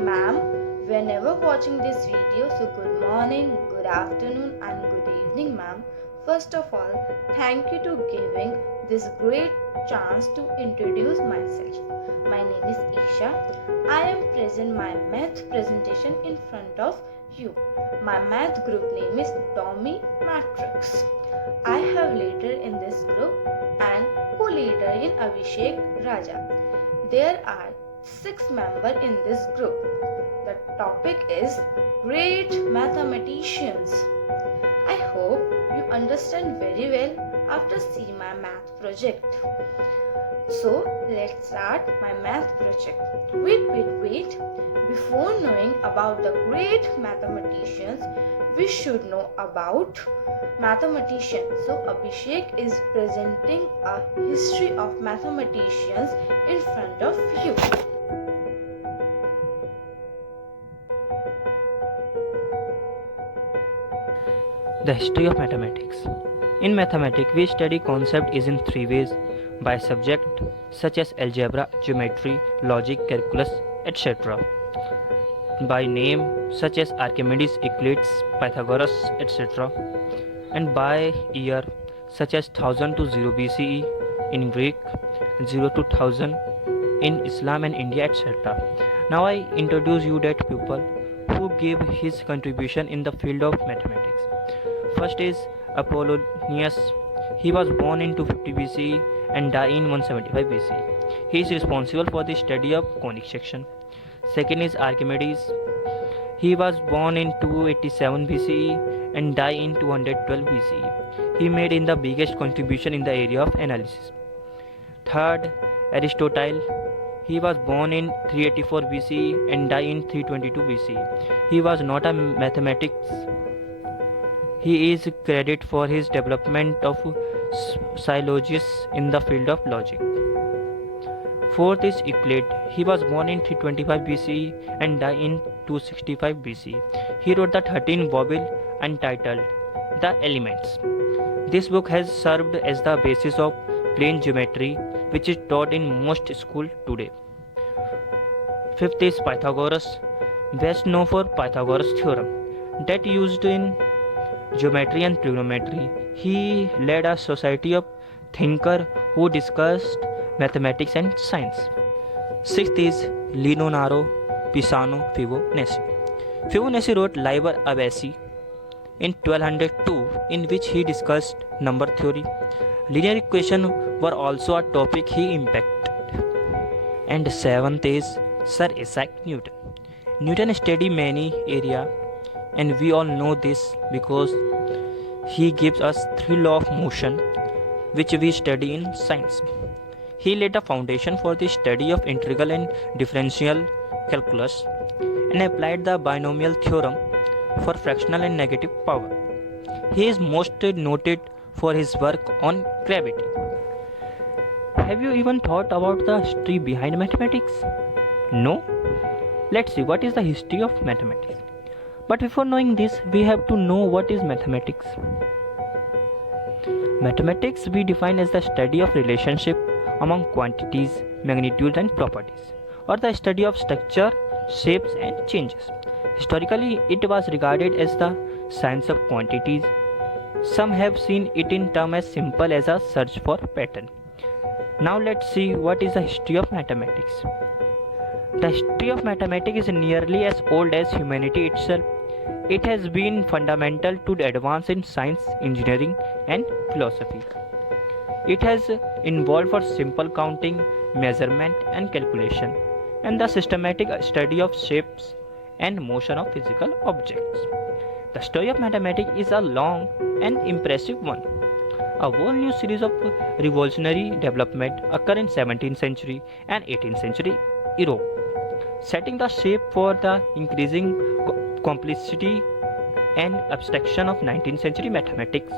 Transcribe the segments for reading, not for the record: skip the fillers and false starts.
ma'am, whenever watching this video, so good morning, good afternoon, and good evening, ma'am. First of all, thank you to giving this great chance to introduce myself. My name is Isha. I am present my math presentation in front of you. My math group name is Tommy Matrix. I have leader in this group and co-leader in Abhishek Raja. There are 6 members in this group. The topic is great mathematicians. I hope you understand very well after seeing my math project. So let's start my math project. Wait. Before knowing about the great mathematicians, we should know about mathematicians. So Abhishek is presenting a history of mathematicians in front of you. The history of mathematics. In mathematics, we study concept is in 3 ways: by subject such as algebra, geometry, logic, calculus, etc. By name such as Archimedes, Euclid, Pythagoras, etc. And by year such as 1000 to 0 BCE in Greek, 0 to 1000 in Islam and India, etc. Now I introduce you that people who gave his contribution in the field of mathematics. First is Apollonius. He was born in 250 BCE and died in 175 BCE. He is responsible for the study of conic section. Second is Archimedes. He was born in 287 BCE and died in 212 BCE. He made in the biggest contribution in the area of analysis. Third, Aristotle. He was born in 384 BCE and died in 322 BCE. He was not a mathematics. He is credited for his development of syllogisms in the field of logic. Fourth is Euclid. He was born in 325 BCE and died in 265 BCE. He wrote the 13th Bible entitled The Elements. This book has served as the basis of plane geometry, which is taught in most schools today. Fifth is Pythagoras, best known for Pythagoras theorem that used in geometry and trigonometry. He led a society of thinkers who discussed mathematics and science. Sixth is Leonardo Pisano Fibonacci. Fibonacci wrote Liber Abaci in 1202, in which he discussed number theory. Linear equations were also a topic he impacted. And seventh is Sir Isaac Newton. Newton studied many areas, and we all know this because he gives us 3 laws of motion, which we study in science. He laid the foundation for the study of integral and differential calculus and applied the binomial theorem for fractional and negative power. He is most noted for his work on gravity. Have you even thought about the history behind mathematics? No? Let's see what is the history of mathematics. But before knowing this, we have to know what is mathematics. Mathematics we define as the study of relationship among quantities, magnitudes and properties, or the study of structure, shapes and changes. Historically, it was regarded as the science of quantities. Some have seen it in terms as simple as a search for pattern. Now let's see what is the history of mathematics. The history of mathematics is nearly as old as humanity itself. It has been fundamental to the advance in science, engineering and philosophy. It has involved for simple counting, measurement and calculation, and the systematic study of shapes and motion of physical objects. The story of mathematics is a long and impressive one. A whole new series of revolutionary development occurred in 17th century and 18th century Europe, setting the shape for the increasing complexity and abstraction of 19th century mathematics,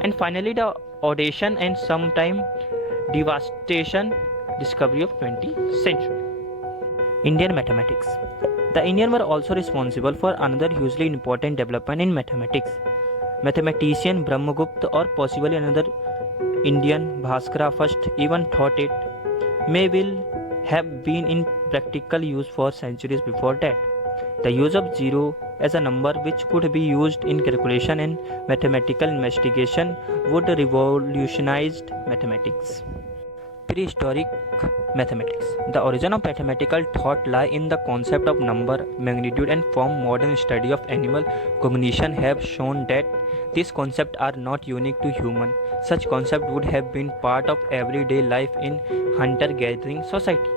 and finally the audacious and sometime devastation discovery of 20th century. Indian mathematics. The Indians were also responsible for another hugely important development in mathematics. Mathematician Brahmagupta, or possibly another Indian Bhaskara, first even thought it may will have been in practical use for centuries before that. The use of zero as a number which could be used in calculation and mathematical investigation would revolutionize mathematics. Prehistoric mathematics. The origin of mathematical thought lie in the concept of number, magnitude, and form. Modern study of animal cognition have shown that these concepts are not unique to human. Such concepts would have been part of everyday life in hunter-gathering society.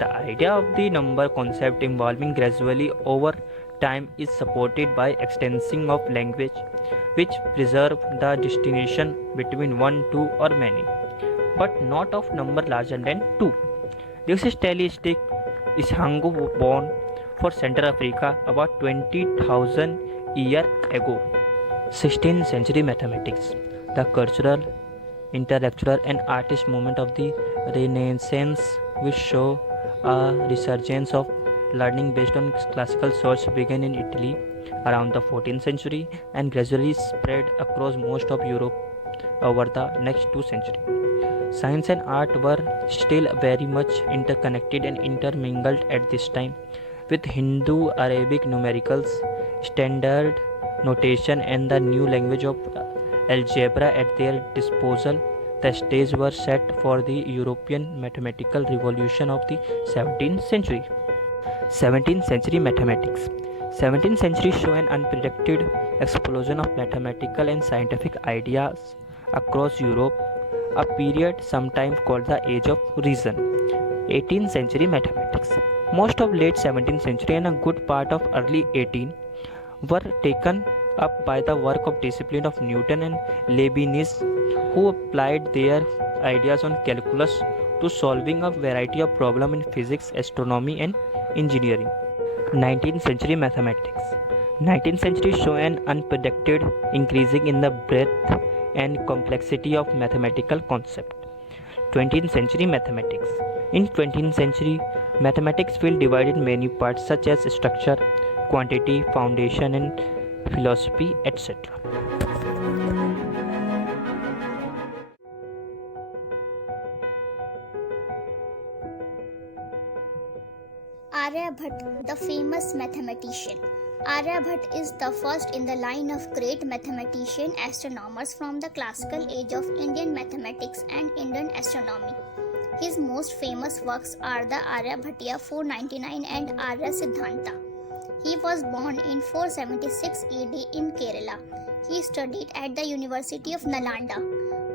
The idea of the number concept evolving gradually over time is supported by extension of language, which preserve the distinction between one, two, or many, but not of number larger than 2. This stylistic is Hangu born for Central Africa about 20,000 years ago. 16th century mathematics. The cultural, intellectual, and artist movement of the Renaissance, which show a resurgence of learning based on classical source, began in Italy around the 14th century and gradually spread across most of Europe over the next 2 centuries. Science and art were still very much interconnected and intermingled at this time, with Hindu Arabic numericals, standard notation, and the new language of algebra at their disposal. The stage was set for the European mathematical revolution of the 17th century. 17th century mathematics. 17th century show an unpredicted explosion of mathematical and scientific ideas across Europe, a period sometimes called the Age of Reason. 18th century mathematics. Most of late 17th century and a good part of early 18th were taken up by the work of discipline of Newton and Leibniz, who applied their ideas on calculus to solving a variety of problems in physics, astronomy, and engineering. 19th century mathematics. 19th century show an unpredicted increasing in the breadth and complexity of mathematical concept. 20th century mathematics. In 20th century, mathematics field divided many parts such as structure, quantity, foundation, and philosophy, etc. Aryabhat, the famous mathematician. Aryabhat is the first in the line of great mathematician astronomers from the classical age of Indian mathematics and Indian astronomy. His most famous works are the Aryabhatiya 499 and Arya Siddhanta. He was born in 476 AD in Kerala. He studied at the University of Nalanda.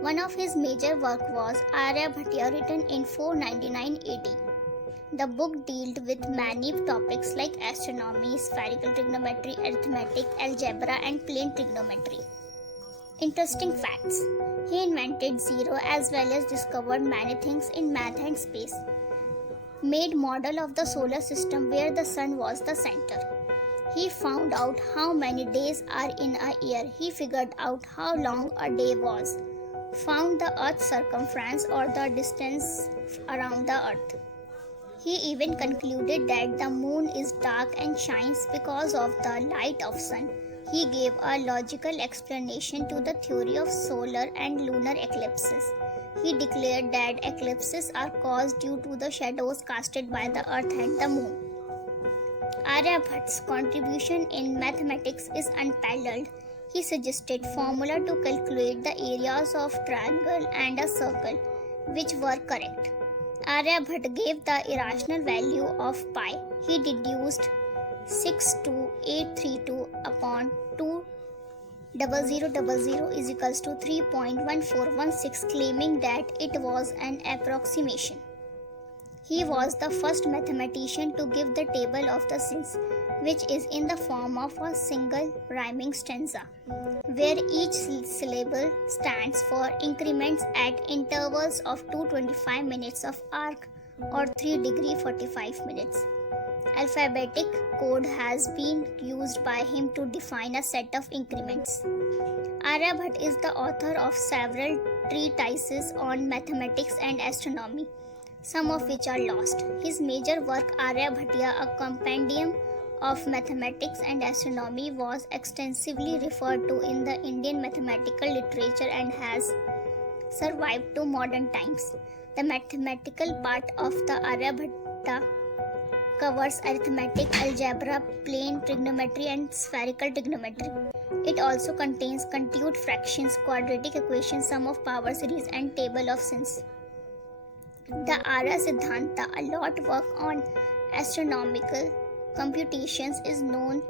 One of his major work was Aryabhatiya written in 499 AD. The book dealt with many topics like astronomy, spherical trigonometry, arithmetic, algebra, and plane trigonometry. Interesting facts. He invented zero as well as discovered many things in math and space. Made model of the solar system where the sun was the center. He found out how many days are in a year. He figured out how long a day was. Found the earth's circumference or the distance around the earth. He even concluded that the moon is dark and shines because of the light of sun. He gave a logical explanation to the theory of solar and lunar eclipses. He declared that eclipses are caused due to the shadows casted by the earth and the moon. Aryabhat's contribution in mathematics is unparalleled. He suggested formula to calculate the areas of triangle and a circle, which were correct. Aryabhat gave the irrational value of pi. He deduced 62832 upon 20000 is equals to 3.1416, claiming that it was an approximation. He was the first mathematician to give the table of the sins, which is in the form of a single rhyming stanza, where each syllable stands for increments at intervals of 225 minutes of arc or 3 degree 45 minutes. Alphabetic code has been used by him to define a set of increments. Aryabhat is the author of several treatises on mathematics and astronomy, some of which are lost. His major work, Aryabhatiya, a compendium of mathematics and astronomy, was extensively referred to in the Indian mathematical literature and has survived to modern times. The mathematical part of the Aryabhatta covers arithmetic, algebra, plane trigonometry, and spherical trigonometry. It also contains continued fractions, quadratic equations, sum of power series, and table of sins. The Arya Siddhanta, a lot work on astronomical computations, is known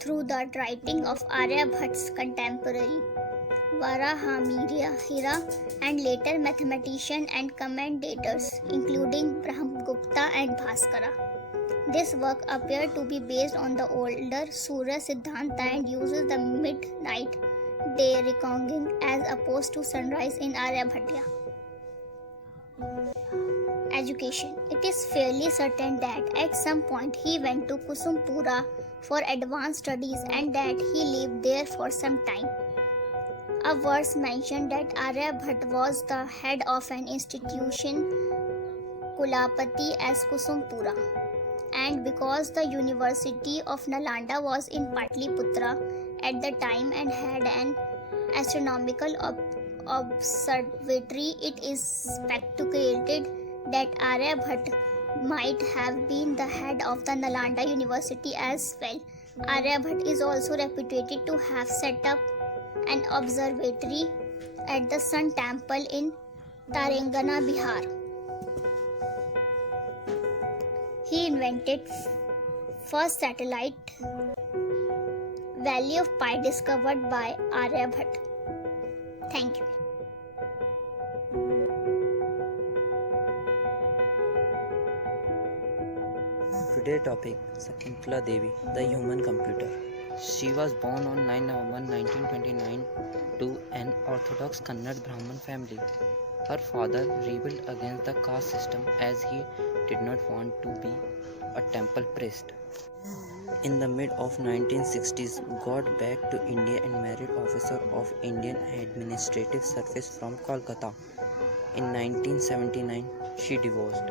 through the writing of Aryabhat's contemporary Varahamihira and later mathematicians and commentators, including Brahmagupta and Bhaskara. This work appeared to be based on the older Surya Siddhanta and uses the midnight day reckoning as opposed to sunrise in Aryabhatiya. Education. It is fairly certain that at some point he went to Kusumpura for advanced studies and that he lived there for some time. A verse mentioned that Aryabhat was the head of an institution, Kulapati as Kusumpura. And because the University of Nalanda was in Patliputra at the time and had an astronomical observatory, it is speculated that Aryabhat might have been the head of the Nalanda University as well. Aryabhat is also reputed to have set up an observatory at the Sun Temple in Telangana, Bihar. He invented first satellite, Valley of Pi, discovered by Aryabhat. Thank you. Today's topic, Sakuntala Devi, the human computer. She was born on 9 November 1929 to an Orthodox Kannada Brahmin family. Her father rebelled against the caste system as he did not want to be a temple priest. In the mid of 1960s, got back to India and married officer of Indian Administrative Service from Kolkata. In 1979, she divorced.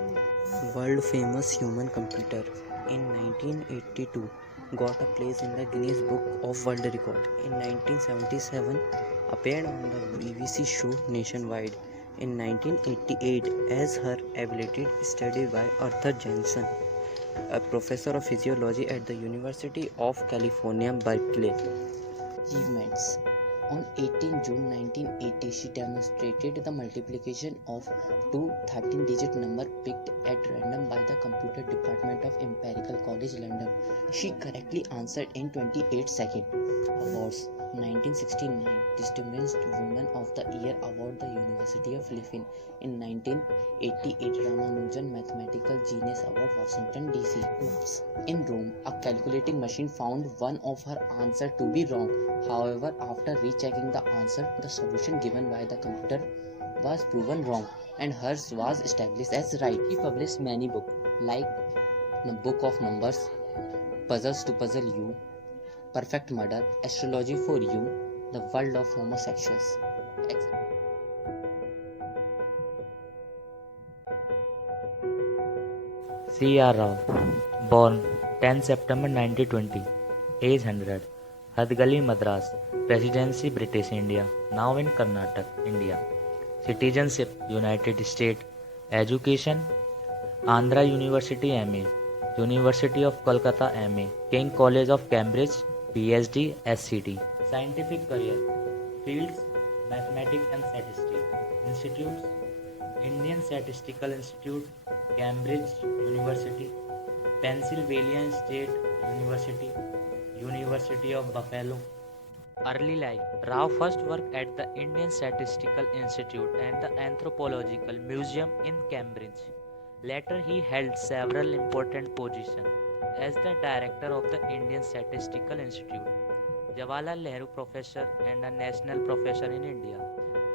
World famous human computer. In 1982, got a place in the Guinness Book of World Record. In 1977, appeared on the BBC show Nationwide. In 1988, as her ability studied by Arthur Jensen, a professor of physiology at the University of California, Berkeley. Achievements. On 18 June 1980, she demonstrated the multiplication of two 13-digit numbers picked at random by the Computer Department of Imperial College London. She correctly answered in 28 seconds. Awards. 1969, Distinguished Woman of the Year Award, the University of Leuven. In 1988, Ramanujan Mathematical Genius Award, Washington, D.C. Oops. In Rome, a calculating machine found one of her answers to be wrong. However, after rechecking the answer, the solution given by the computer was proven wrong and hers was established as right. He published many books like The Book of Numbers, Puzzles to Puzzle You, Perfect Murder, Astrology for You, The World of Homosexuals, etc. C.R. Rao, born 10 September 1920, age 100, Hadgali, Madras, Presidency, British India, now in Karnataka, India. Citizenship, United States. Education, Andhra University MA, University of Kolkata MA, King College of Cambridge, PhD, SCT. Scientific career, fields, mathematics and statistics. Institutes, Indian Statistical Institute, Cambridge University, Pennsylvania State University, University of Buffalo. Early life. Rao first worked at the Indian Statistical Institute and the Anthropological Museum in Cambridge. Later he held several important positions as the director of the Indian Statistical Institute, Jawaharlal Nehru Professor and a National Professor in India,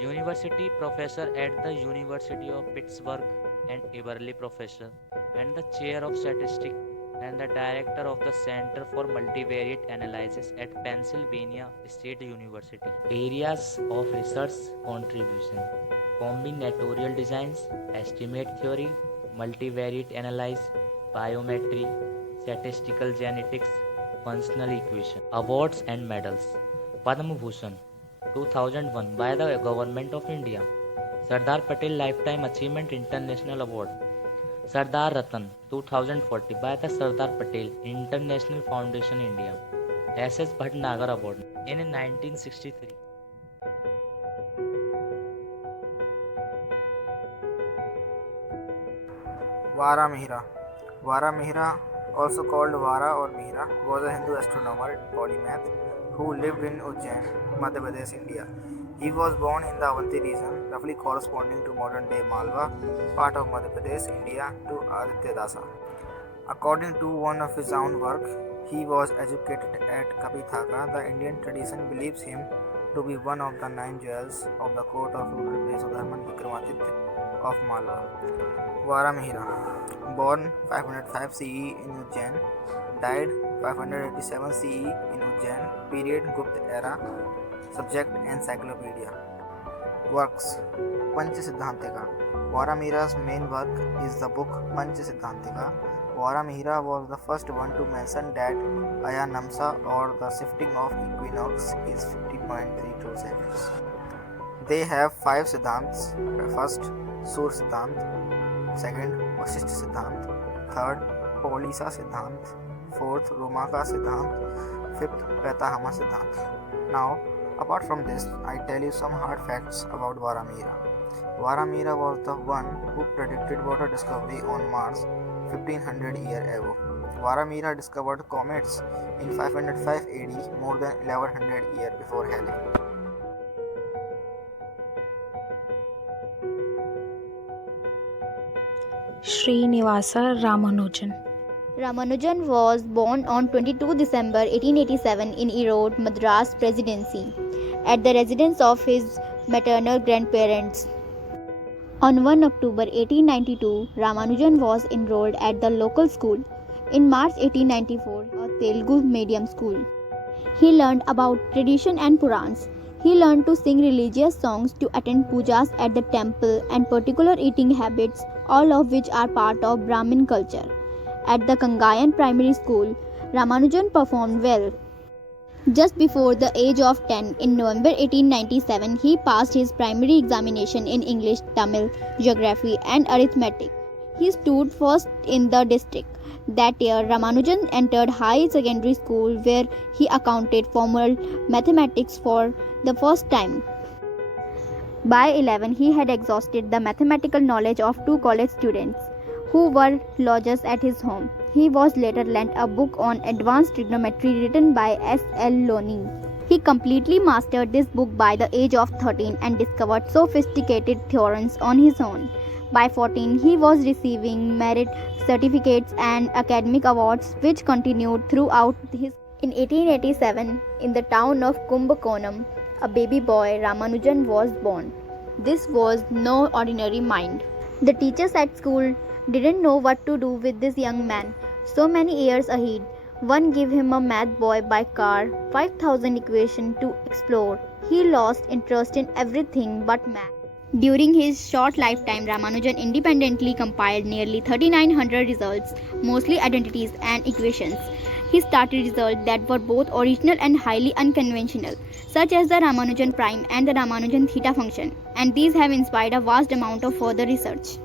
University Professor at the University of Pittsburgh and Eberly Professor, and the Chair of Statistics and the Director of the Center for Multivariate Analysis at Pennsylvania State University. Areas of research contribution: combinatorial designs, estimate theory, multivariate analysis, biometry, statistical genetics, functional equation. Awards and medals: Padma Bhushan 2001 by the Government of India, Sardar Patel Lifetime Achievement International Award. Sardar Ratan 2040 by the Sardar Patel International Foundation India. S.S. Bhatnagar Award in 1963. Vara Mihra. Vara Mihra, also called Vara or Mihra, was a Hindu astronomer and polymath who lived in Ujjain, Madhya Pradesh, India. He was born in the Avanti region, roughly corresponding to modern-day Malwa, part of Madhya Pradesh, India, to Aditya Dasa. According to one of his own work, he was educated at Kapithaka. The Indian tradition believes him to be one of the 9 jewels of the court of ruler Yasodharman Vikramaditya of Malwa. Vara Mihra, born 505 CE in Ujjain, died 587 CE in Ujjain, period Gupta era, subject encyclopedia. Works: Panch Siddhantika. Vara Mihra's main work is the book Panch Siddhantika. Vara Mihra was the first one to mention that Aya Namsa, or the shifting of equinox, is 50.32 seconds. They have 5 Siddhants. First, Sur Siddhant. Second, Vasishtha Siddhant. Third, Polisa Siddhant. Fourth, Romaka Siddhant. Fifth, Praitahama Siddhant. Now, apart from this, I tell you some hard facts about Vara Mihra. Vara Mihra was the one who predicted water discovery on Mars 1500 years ago. Vara Mihra discovered comets in 505 AD, more than 1100 years before Halley. Srinivasa Ramanujan. Ramanujan was born on 22 December 1887 in Erode, Madras Presidency, at the residence of his maternal grandparents. On 1 October 1892, Ramanujan was enrolled at the local school. In March 1894, a Telugu medium school. He learned about tradition and Purans. He learned to sing religious songs, to attend pujas at the temple, and particular eating habits, all of which are part of Brahmin culture. At the Kangayan Primary School, Ramanujan performed well. Just before the age of 10, in November 1897, he passed his primary examination in English, Tamil, Geography, and Arithmetic. He stood first in the district. That year, Ramanujan entered high secondary school, where he accounted formal mathematics for the first time. By 11, he had exhausted the mathematical knowledge of 2 college students who were lodgers at his home. He was later lent a book on advanced trigonometry written by S.L. Loney. He completely mastered this book by the age of 13 and discovered sophisticated theorems on his own. By 14, he was receiving merit certificates and academic awards, which continued throughout his. In 1887, in the town of Kumbakonam, a baby boy, Ramanujan, was born. This was no ordinary mind. The teachers at school didn't know what to do with this young man. So many years ahead, one gave him a math boy by car, 5,000 equations to explore. He lost interest in everything but math. During his short lifetime, Ramanujan independently compiled nearly 3,900 results, mostly identities and equations. He started results that were both original and highly unconventional, such as the Ramanujan prime and the Ramanujan theta function, and these have inspired a vast amount of further research.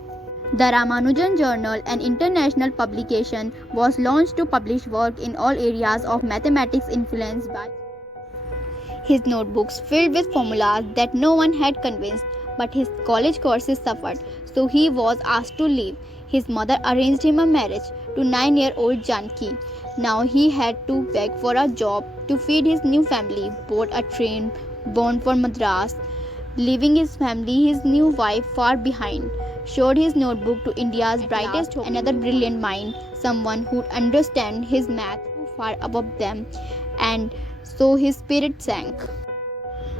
The Ramanujan Journal, an international publication, was launched to publish work in all areas of mathematics influenced by his notebooks filled with formulas that no one had convinced, but his college courses suffered, so he was asked to leave. His mother arranged him a marriage to 9-year-old Janki. Now he had to beg for a job to feed his new family, board a train bound for Madras, leaving his family, his new wife, far behind. Showed his notebook to India's brightest, another brilliant mind, someone who'd understand his math too far above them, and so his spirit sank.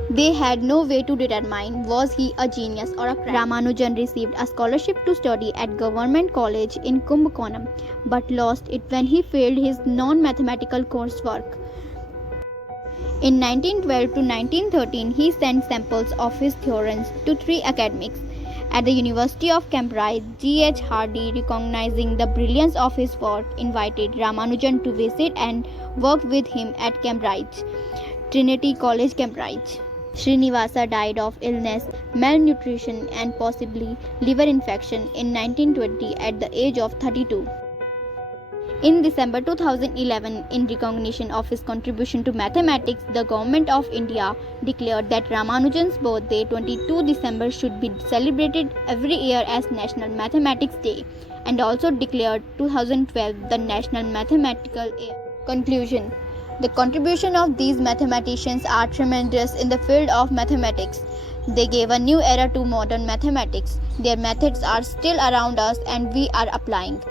They had no way to determine was he a genius or a crank. Ramanujan received a scholarship to study at Government College in Kumbakonam, but lost it when he failed his non-mathematical coursework. In 1912 to 1913, he sent samples of his theorems to 3 academics. At the University of Cambridge, G.H. Hardy, recognizing the brilliance of his work, invited Ramanujan to visit and work with him at Cambridge, Trinity College, Cambridge. Srinivasa died of illness, malnutrition, and possibly liver infection in 1920 at the age of 32. In December 2011, in recognition of his contribution to mathematics, the Government of India declared that Ramanujan's birthday, 22 December, should be celebrated every year as National Mathematics Day, and also declared 2012 the National Mathematical Year. Conclusion. The contribution of these mathematicians are tremendous in the field of mathematics. They gave a new era to modern mathematics. Their methods are still around us and we are applying.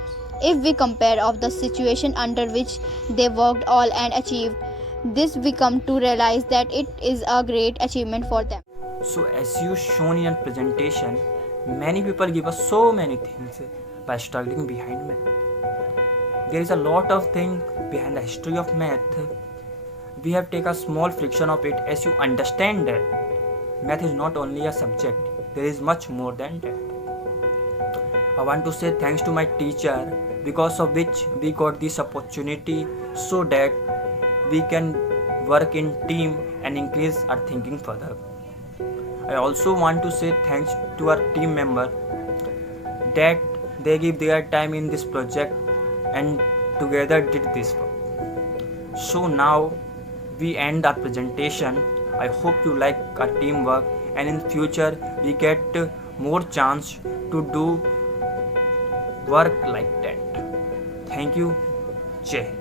If we compare of the situation under which they worked all and achieved this, we come to realize that it is a great achievement for them. So as you shown in your presentation, many people give us so many things by struggling behind math. There is a lot of things behind the history of math. We have taken a small fraction of it. As you understand that math is not only a subject, there is much more than that. I want to say thanks to my teacher, because of which we got this opportunity so that we can work in team and increase our thinking further. I also want to say thanks to our team member that they give their time in this project and together did this work. So now we end our presentation. I hope you like our teamwork and in future we get more chance to do work like that. Thank you. Jai Hind.